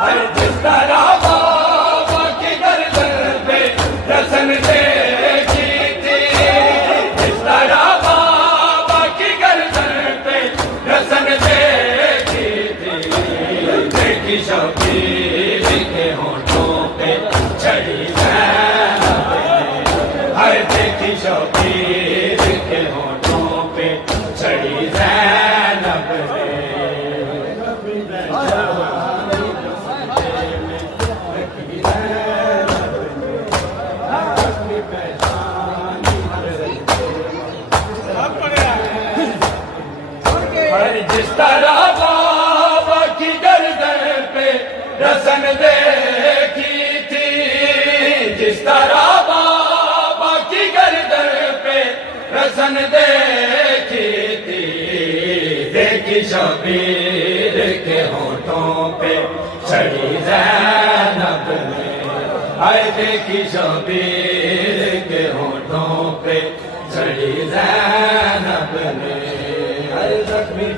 جس طرح بابا کی گردن پہ رسن دیکھی تھی، جس طرح بابا کی گردن پہ رسن دیکھی تھی، دیکھی شبیر کے ہونٹوں پہ چڑھی زینب نے، ہر دیکھی شبیر کے ہونٹوں پہ چڑھی زینب نے۔ جس طرح بابا کی گردن پہ رسن دیکھی تھی، جس طرح بابا کی گردن پہ رسن دیکھی تھی، دیکھی شبیر کے ہونٹوں پہ چڑھی زینب نے، ہائے دیکھی شبیر کے ہونٹوں پہ چڑھی زینب نے، ہائے زخمی